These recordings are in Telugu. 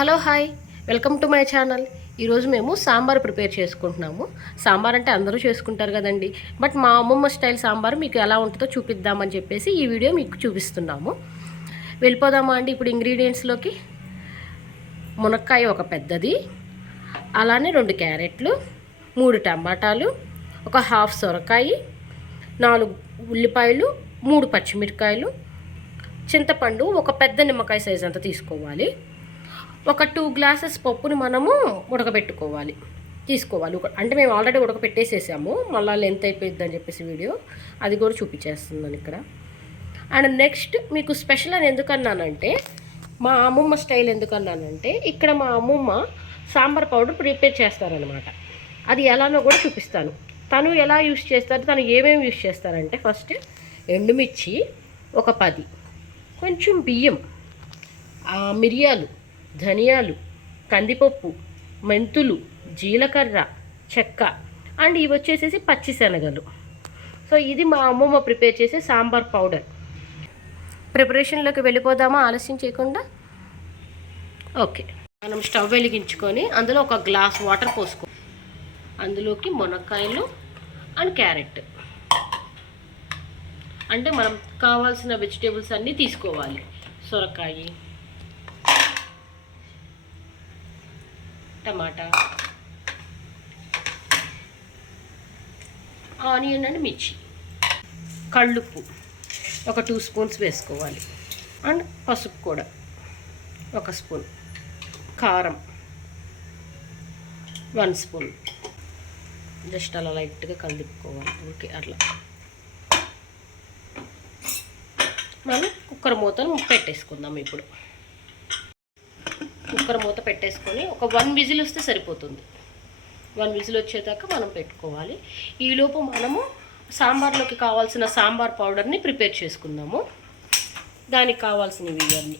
Hello hi, welcome to my channel. ఈరోజు మేము సాంబార్ ప్రిపేర్ చేసుకుంటున్నాము. సాంబార్ అంటే అందరూ చేసుకుంటారు కదండి, బట్ మా అమ్మమ్మ స్టైల్ సాంబార్ మీకు ఎలా ఉంటుందో చూపిద్దామని చెప్పేసి ఈ వీడియో మీకు చూపిస్తున్నాము. వెళ్ళిపోదామా అండి ఇప్పుడు ఇంగ్రీడియంట్స్లోకి. మునక్కాయ ఒక పెద్దది, అలానే 2 క్యారెట్లు, 3 టమాటాలు, ఒక హాఫ్ సొరకాయ, 4 ఉల్లిపాయలు, 3 పచ్చిమిరకాయలు, చింతపండు ఒక పెద్ద నిమ్మకాయ సైజ్ అంతా తీసుకోవాలి. ఒక 2 గ్లాసెస్ పప్పుని మనము తీసుకోవాలి. అంటే మేము ఆల్రెడీ ఉడకపెట్టేసేసాము, మళ్ళీ లెంత్ అయిపోయింది అని చెప్పేసి వీడియో అది కూడా చూపించేస్తున్నాను ఇక్కడ. అండ్ నెక్స్ట్ మీకు స్పెషల్ అని ఎందుకన్నానంటే, మా అమ్మమ్మ స్టైల్ ఎందుకన్నానంటే, ఇక్కడ మా అమ్మమ్మ సాంబార్ పౌడర్ ప్రిపేర్ చేస్తారనమాట. అది ఎలానో కూడా చూపిస్తాను. తను ఎలా యూస్ చేస్తారు, తను ఏమేమి యూస్ చేస్తారంటే, ఫస్ట్ ఎండుమిర్చి ఒక 10, కొంచెం బియ్యం, మిరియాలు, ధనియాలు, కందిపప్పు, మెంతులు, జీలకర్ర, చెక్క, అండ్ ఇవి వచ్చేసేసి పచ్చిశనగలు. సో ఇది మా అమ్మమ్మ ప్రిపేర్ చేసే సాంబార్ పౌడర్. ప్రిపరేషన్లోకి వెళ్ళిపోదామా ఆలస్యం చేయకుండా? ఓకే, మనం స్టవ్ వెలిగించుకొని అందులో ఒక గ్లాస్ వాటర్ పోసుకో. అందులోకి మునక్కాయలు అండ్ క్యారెట్, అంటే మనం కావాల్సిన వెజిటేబుల్స్ అన్నీ తీసుకోవాలి. సొరకాయ, టమాటా, ఆనియన్ అండ్ మిర్చి, కళ్ళుప్పు ఒక 2 స్పూన్స్ వేసుకోవాలి. అండ్ పసుపు కూడా 1 స్పూన్, కారం 1 స్పూన్. జస్ట్ అలా లైట్గా కలిపుకోవాలి. ఓకే, అట్లా మనం కుక్కర్ మూతను పెట్టేసుకుందాం. ఇప్పుడు కుక్కర్ మూత పెట్టేసుకొని ఒక 1 విజిల్ వస్తే సరిపోతుంది. 1 విజిల్ వచ్చేదాకా మనం పెట్టుకోవాలి. ఈలోపు మనము సాంబార్లోకి కావాల్సిన సాంబార్ పౌడర్ని ప్రిపేర్ చేసుకుందాము. దానికి కావాల్సినవి ఇవన్నీ.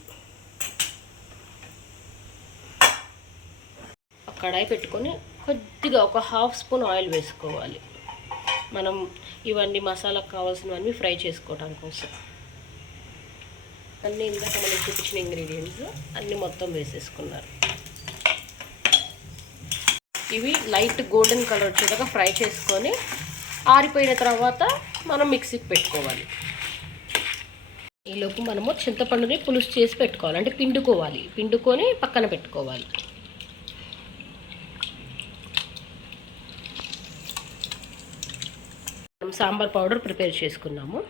కడాయి పెట్టుకొని కొద్దిగా ఒక 1/2 స్పూన్ ఆయిల్ వేసుకోవాలి. మనం ఇవన్నీ మసాలాకు కావాల్సినవన్నీ ఫ్రై చేసుకోవడం కోసం. అన్నీ ఇందాక మనం చూపించిన ఇంగ్రీడియంట్స్ అన్నీ మొత్తం వేసేసుకున్నారు. ఇవి లైట్ గోల్డెన్ కలర్ వచ్చేదాకా ఫ్రై చేసుకొని ఆరిపోయిన తర్వాత మనం మిక్సీకి పెట్టుకోవాలి. ఈలోపు మనము చింతపండుని పులుసు చేసి పెట్టుకోవాలి, అంటే పిండుకొని పక్కన పెట్టుకోవాలి. మనం సాంబార్ పౌడర్ ప్రిపేర్ చేసుకున్నాము.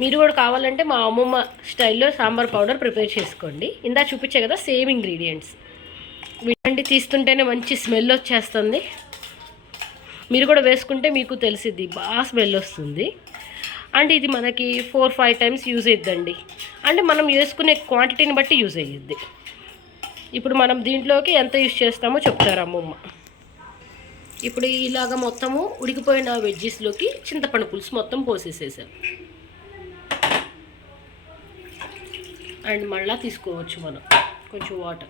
మీరు కూడా కావాలంటే మా అమ్మమ్మ స్టైల్లో సాంబార్ పౌడర్ ప్రిపేర్ చేసుకోండి. ఇందా చూపించే కదా సేమ్ ఇంగ్రీడియంట్స్. వీటంటి తీస్తుంటేనే మంచి స్మెల్ వచ్చేస్తుంది. మీరు కూడా వేసుకుంటే మీకు తెలిసిద్ది, బాగా స్మెల్ వస్తుంది. అండ్ ఇది మనకి 4-5 టైమ్స్ యూజ్ అవుతుందండి. అంటే మనం వేసుకునే క్వాంటిటీని బట్టి యూజ్ అయ్యిద్ది. ఇప్పుడు మనం దీంట్లోకి ఎంత యూజ్ చేస్తామో చెప్తారు అమ్మమ్మ. ఇప్పుడు ఇలాగ మొత్తము ఉడికిపోయిన వెజ్జెస్లోకి చింతపండు పులుసు మొత్తం పోసేసేసాం. అండ్ మళ్ళీ తీసుకోవచ్చు మనం కొంచెం వాటర్.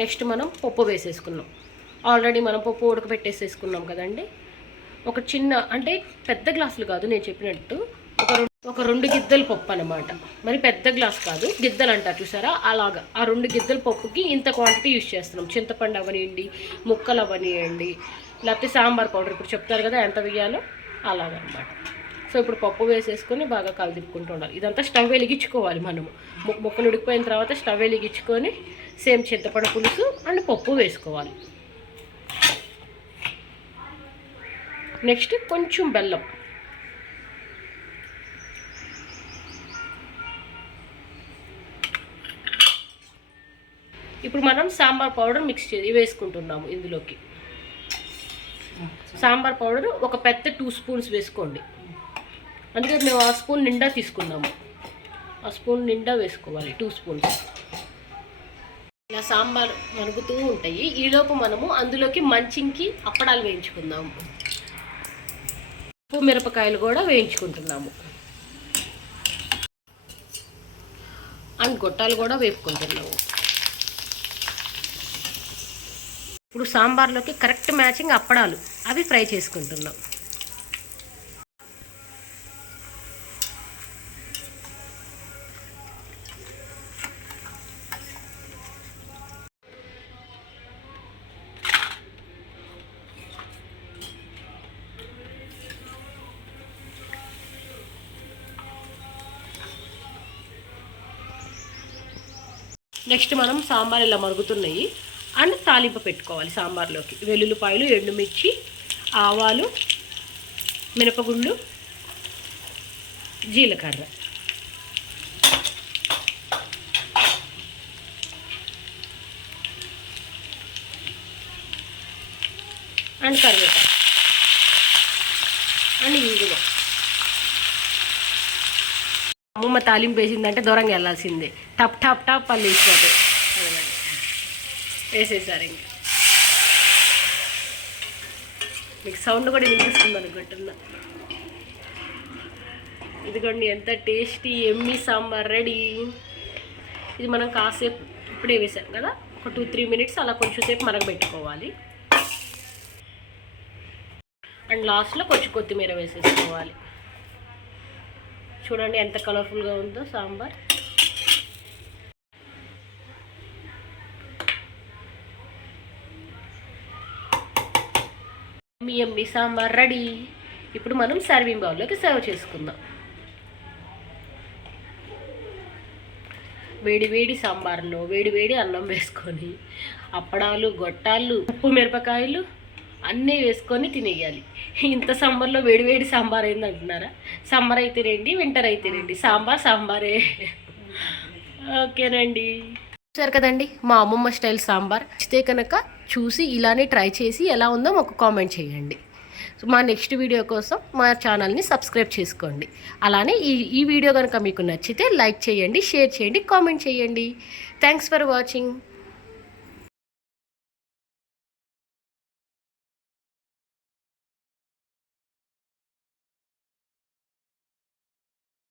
నెక్స్ట్ మనం పప్పు వేసేసుకున్నాం. ఆల్రెడీ మనం పప్పు ఉడకపెట్టేసేసుకున్నాం కదండి. ఒక చిన్న, అంటే పెద్ద గ్లాసులు కాదు, నేను చెప్పినట్టు ఒక 2 గిద్దల పప్పు అనమాట. మరి పెద్ద గ్లాస్ కాదు, గిద్దలు అంటారు చూసారా, అలాగా ఆ 2 గిద్దల పప్పుకి ఇంత క్వాంటిటీ యూజ్ చేస్తున్నాం. చింతపండు అవనివ్వండి, ముక్కలు అవనివ్వండి, లేకపోతే సాంబార్ పౌడర్ ఇప్పుడు చెప్తారు కదా ఎంత వేయాలో, అలాగనమాట. సో ఇప్పుడు పప్పు వేసేసుకొని బాగా కలిదిప్పుకుంటూ ఉండాలి. ఇదంతా స్టవ్ వెలిగించుకోవాలి. మనము ముక్కలు ఉడికిపోయిన తర్వాత స్టవ్ వెలిగించుకొని సేమ్ చింతపండు పులుసు అండ్ పప్పు వేసుకోవాలి. నెక్స్ట్ కొంచెం బెల్లం, ఇప్పుడు మనం సాంబార్ పౌడర్ వేసుకుంటున్నాము. ఇందులోకి సాంబార్ పౌడర్ ఒక పెద్ద 2 స్పూన్స్ వేసుకోండి. అందుకే మేము ఆ స్పూన్ నిండా తీసుకున్నాము. ఆ స్పూన్ నిండా వేసుకోవాలి, 2 స్పూన్స్. ఇలా సాంబార్ మరుగుతూ ఉంటాయి. ఈలోపు మనము అందులోకి మంచింగ్కి అప్పడాలు వేయించుకుందాము. ఉప్పు మిరపకాయలు కూడా వేయించుకుంటున్నాము. అండ్ గొట్టాలు కూడా వేపుకుంటున్నాము. ఇప్పుడు సాంబార్లోకి కరెక్ట్ మ్యాచింగ్ అప్పడాలు, అవి ఫ్రై చేసుకుంటున్నాం. నెక్స్ట్ మనం సాంబార్ ఇలా మరుగుతున్నాయి అండ్ తాలింపు పెట్టుకోవాలి. సాంబార్లోకి వెల్లుల్లిపాయలు, ఎండుమిర్చి, ఆవాలు, మినపగుండ్లు, జీలకర్ర, అండ్ కరివేపాకు అండ్ ఇంగువ. అమ్మమ్మ తాలింపు వేసిందంటే దూరంగా వెళ్ళాల్సిందే. టప్ టప్ టప్ పళ్ళు వేసిపోతాయి. వేసేసారు ఇంకా. మీకు సౌండ్ కూడా వినిపిస్తుంది అనుకుంటున్నా. ఇదిగోండి ఎంత టేస్టీ ఎమ్మీ సాంబార్ రెడీ. ఇది మనం కాసేపు ఇప్పుడే వేసాం కదా, ఒక 2-3 మినిట్స్ అలా కొంచెం సేపు మరగబెట్టుకోవాలి. అండ్ లాస్ట్లో కొంచెం కొత్తిమీర వేసేసుకోవాలి. చూడండి ఎంత కలర్ఫుల్గా ఉందో సాంబార్. Emmy sambar ready. ఇప్పుడు మనం సర్వింగ్ బౌల్లోకి సర్వ్ చేసుకుందాం. వేడి వేడి సాంబార్లో వేడి వేడి అన్నం వేసుకొని, అప్పడాలు, గొట్టాలు, ఉప్పు మిరపకాయలు అన్నీ వేసుకొని తినేయాలి. ఇంత సమ్మర్లో వేడి వేడి సాంబార్ అయింది అంటున్నారా? సమ్మర్ అయితే రండి, వింటర్ అయితే రండి, సాంబార్ సాంబారే. ఓకేనండి, చూసారు కదండి మా అమ్మమ్మ స్టైల్ సాంబార్. నచ్చితే కనుక చూసి ఇలానే ట్రై చేసి ఎలా ఉందో మాకు కామెంట్ చేయండి. మా నెక్స్ట్ వీడియో కోసం మా ఛానల్ని సబ్స్క్రైబ్ చేసుకోండి. అలానే ఈ వీడియో కనుక మీకు నచ్చితే లైక్ చేయండి, షేర్ చేయండి, కామెంట్ చేయండి. Thanks for watching.